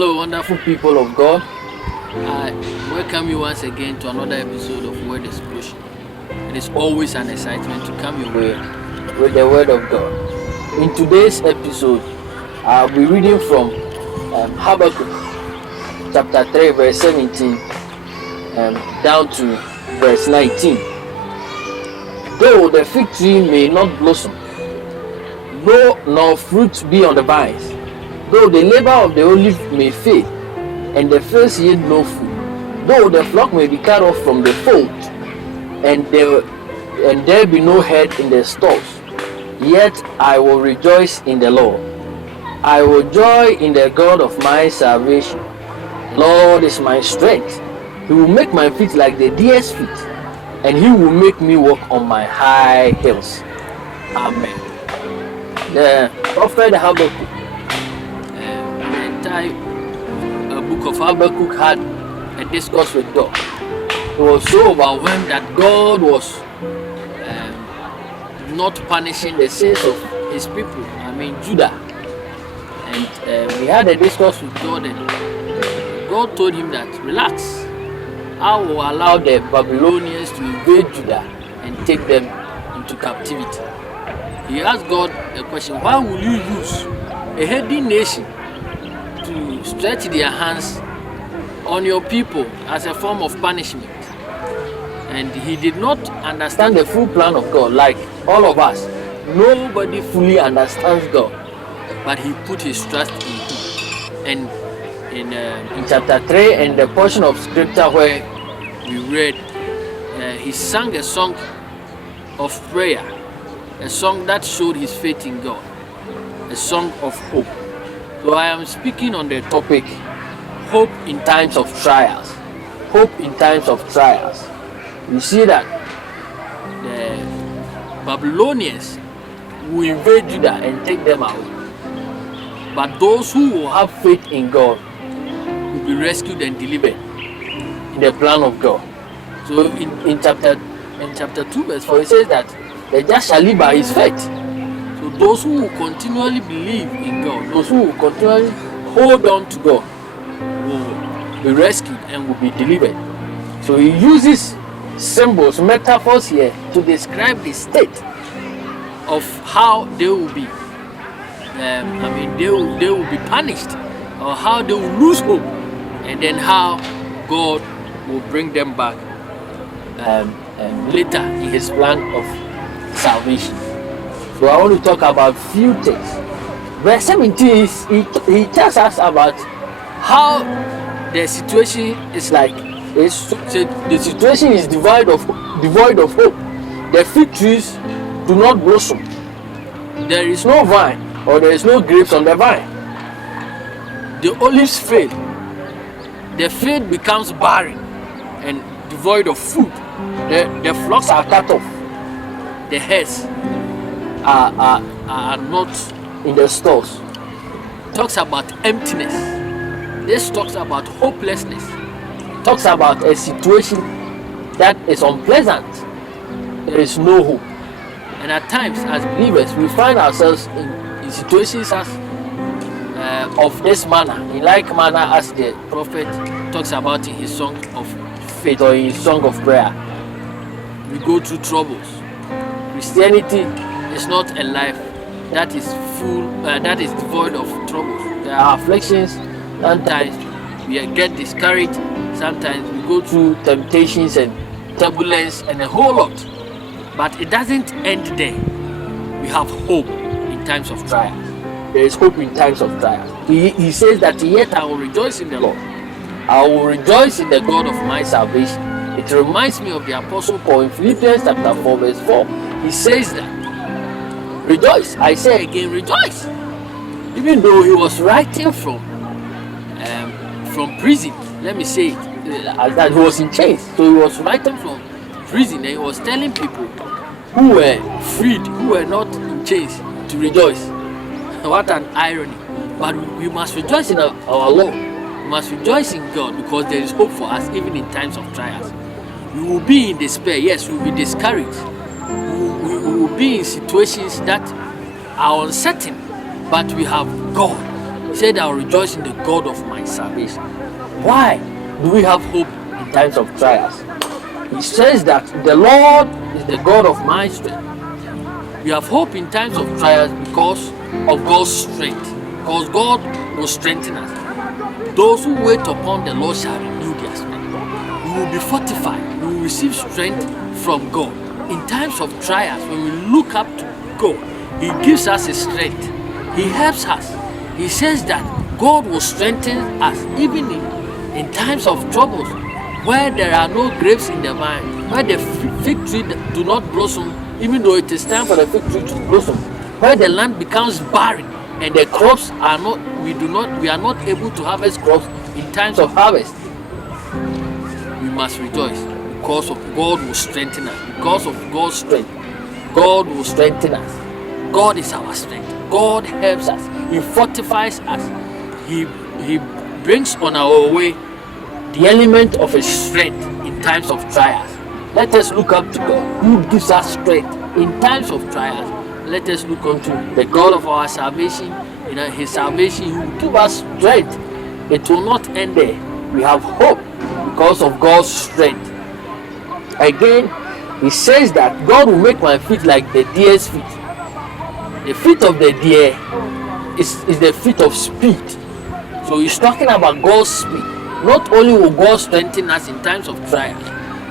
Hello, wonderful people of God. I welcome you once again to another episode of Word Explosion. It is always an excitement to come your way with the Word of God. In today's episode, I'll be reading from Habakkuk chapter 3, verse 17 down to verse 19. Though the fig tree may not blossom, though nor fruit be on the vines, though the labor of the olive may fade, and the fields yield no food, though the flock may be cut off from the fold, and there be no head in the stalls, yet I will rejoice in the Lord. I will joy in the God of my salvation. Lord is my strength. He will make my feet like the deer's feet, and he will make me walk on my high hills. Amen. The prophet Habakkuk, the entire book of Habakkuk had a discourse with God. He was so overwhelmed that God was not punishing the sins of his people, Judah. And he had a discourse with God, and God told him that, relax, I will allow the Babylonians to invade Judah and take them into captivity. He asked God a question: why will you use a heathen nation to stretch their hands on your people as a form of punishment? And he did not understand the full plan of God. Like all of us, nobody fully understands God, but he put his trust in him. And in chapter 3 and the portion of scripture where we read, he sang a song of prayer, a song that showed his faith in God, a song of hope. So I am speaking on the topic, hope in times of trials. Hope in times of trials. You see that the Babylonians will invade Judah and take them away, but those who will have faith in God will be rescued and delivered in the plan of God. So in chapter 2 verse 4, it says that the just shall live by his faith. So those who will continually believe in God, those who will continually hold on to God, will be rescued and will be delivered. So he uses symbols, metaphors here to describe the state of how they will be. They will be punished, or how they will lose hope, and then how God will bring them back later in his plan of salvation. So I want to talk about few things. Verse 17, he tells us about how the situation is like. The situation is devoid of hope. The fig trees do not blossom. There is no vine, or there is no grapes on the vine. The olives fail. The field becomes barren and devoid of food. The flocks are cut off. The herds are not in the stalls. Talks about emptiness. This talks about hopelessness. Talks about a situation that is unpleasant. There is no hope. And at times, as believers, we find ourselves in situations as of this manner, in like manner as the prophet talks about in his song of faith or in his song of prayer. We go through troubles. Christianity is not a life that is that is devoid of troubles. There are afflictions. Sometimes we get discouraged. Sometimes we go through temptations and turbulence and a whole lot. But it doesn't end there. We have hope in times of trials. There is hope in times of trials. He says that yet I will rejoice in the Lord. I will rejoice in the God of my salvation. It reminds me of the Apostle Paul in Philippians chapter 4 verse 4. He says that, rejoice. I say again, rejoice. Even though he was writing from prison, let me say it, that he was in chains. So he was writing from prison, and he was telling people who were freed, who were not in chains, to rejoice. What an irony. But we must rejoice in our Lord. We must rejoice in God, because there is hope for us even in times of trials. We will be in despair, yes, we will be discouraged. We will be in situations that are uncertain, but we have God He said, I will rejoice in the God of my salvation. Why do we have hope in times of trials? He says that the Lord is the God of my strength. We have hope in times of trials because of God's strength. Because God will strengthen us. Those who wait upon the Lord shall renew their strength. We will be fortified. We will receive strength from God. In times of trials, when we look up to God, He gives us His strength. He helps us. He says that God will strengthen us even in times of troubles, where there are no grapes in the vine, where the fig tree do not blossom, even though it is time for the fig tree to blossom, where the land becomes barren and the crops are not, we are not able to harvest crops in times of harvest. We must rejoice because of God will strengthen us. Because of God's strength, God will strengthen us. God is our strength. God helps us. He fortifies us. He brings on our way the element of His strength in times of trials. Let us look up to God who gives us strength in times of trials. Let us look unto the God of our salvation. In His salvation, He will give us strength. It will not end there. We have hope because of God's strength. Again, He says that God will make my feet like the deer's feet. The feet of the deer is the feet of speed. So He's talking about God's speed. Not only will God strengthen us in times of trials,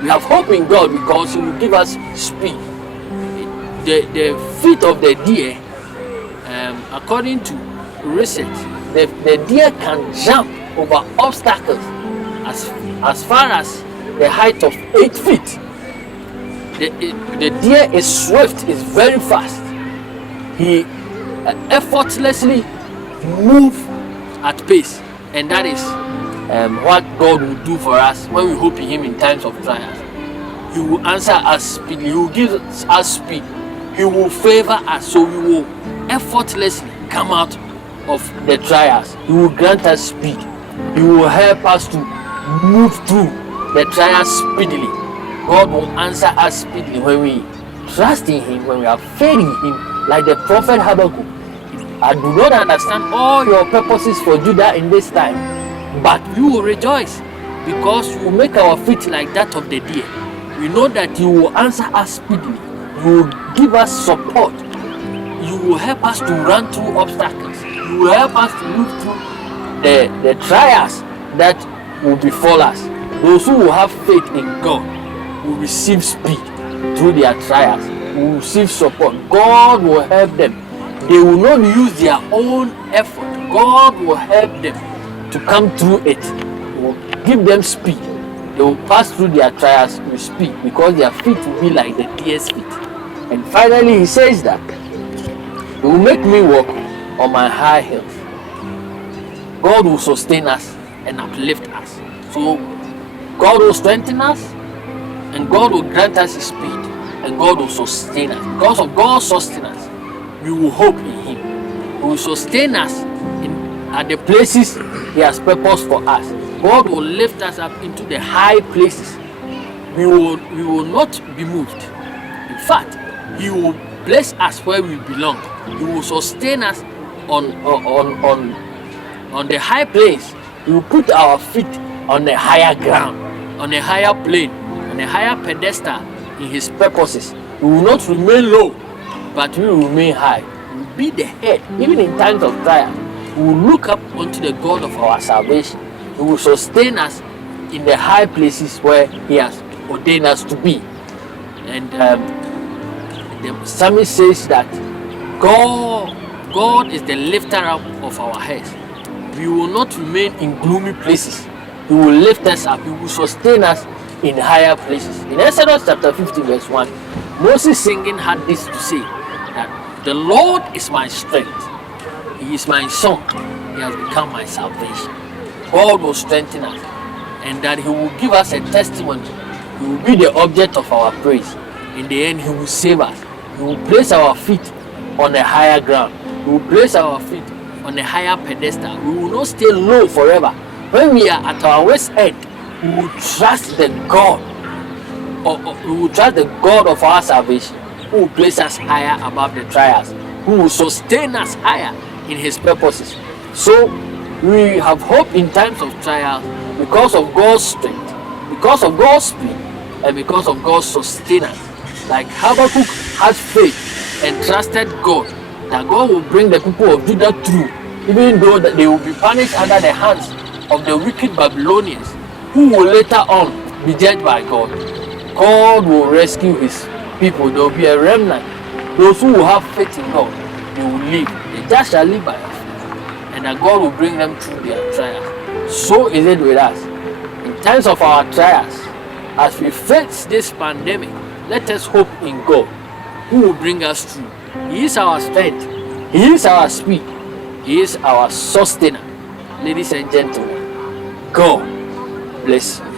we have hope in God because He will give us speed. The feet of the deer, according to research, the deer can jump over obstacles as far as the height of 8 feet. The deer is swift, is very fast. He effortlessly moves at pace, and that is what God will do for us when we hope in Him in times of trials. He will answer us speedily. He will give us speed. He will favor us, so we will effortlessly come out of the trials. He will grant us speed. He will help us to move through the trials speedily. God will answer us speedily when we trust in Him, when we are faith in Him, like the prophet Habakkuk. I do not understand all your purposes for Judah in this time, but we will rejoice because you will make our feet like that of the deer. We know that you will answer us speedily. You will give us support. You will help us to run through obstacles. You will help us to move through the trials that will befall us. Those who will have faith in God will receive speed through their trials, will receive support. God will help them. They will not use their own effort. God will help them to come through it. He will give them speed. They will pass through their trials with speed because their feet will be like the deer's feet. And finally, He says that He will make me walk on my high hills. God will sustain us and uplift us. So God will strengthen us, and God will grant us His speed, and God will sustain us. Because of God's sustenance, we will hope in Him. He will sustain us at the places He has purposed for us. God will lift us up into the high places. We will not be moved. In fact, He will place us where we belong. He will sustain us on the high place. He will put our feet on the higher ground, on a higher plane, on a higher pedestal in His purposes. We will not remain low, but we will remain high. We will be the head, even in times of trial. We will look up unto the God of our salvation. He will sustain us in the high places where He has ordained us to be. And the psalmist says that God is the lifter up of our heads. We will not remain in gloomy places. He will lift us up. He will sustain us in higher places. In Exodus chapter 50 verse 1, Moses singing had this to say, that the Lord is my strength. He is my song. He has become my salvation. God will strengthen us, and that He will give us a testimony. He will be the object of our praise. In the end, He will save us. He will place our feet on a higher ground. He will place our feet on a higher pedestal. We will not stay low forever. When we are at our waist end, we will trust the God. We will trust the God of our salvation, who will place us higher above the trials, who will sustain us higher in His purposes. So we have hope in times of trial because of God's strength, because of God's speed, and because of God's sustenance. Like Habakkuk had faith and trusted God that God will bring the people of Judah through, even though that they will be punished under the hands of the wicked Babylonians, who will later on be judged by God. God will rescue his people. There will be a remnant. Those who will have faith in God, they will live. The just shall live by faith, and that God will bring them through their trials. So is it with us. In times of our trials, as we face this pandemic, let us hope in God, who will bring us through. He is our strength. He is our speed. He is our sustainer. Ladies and gentlemen, God bless you.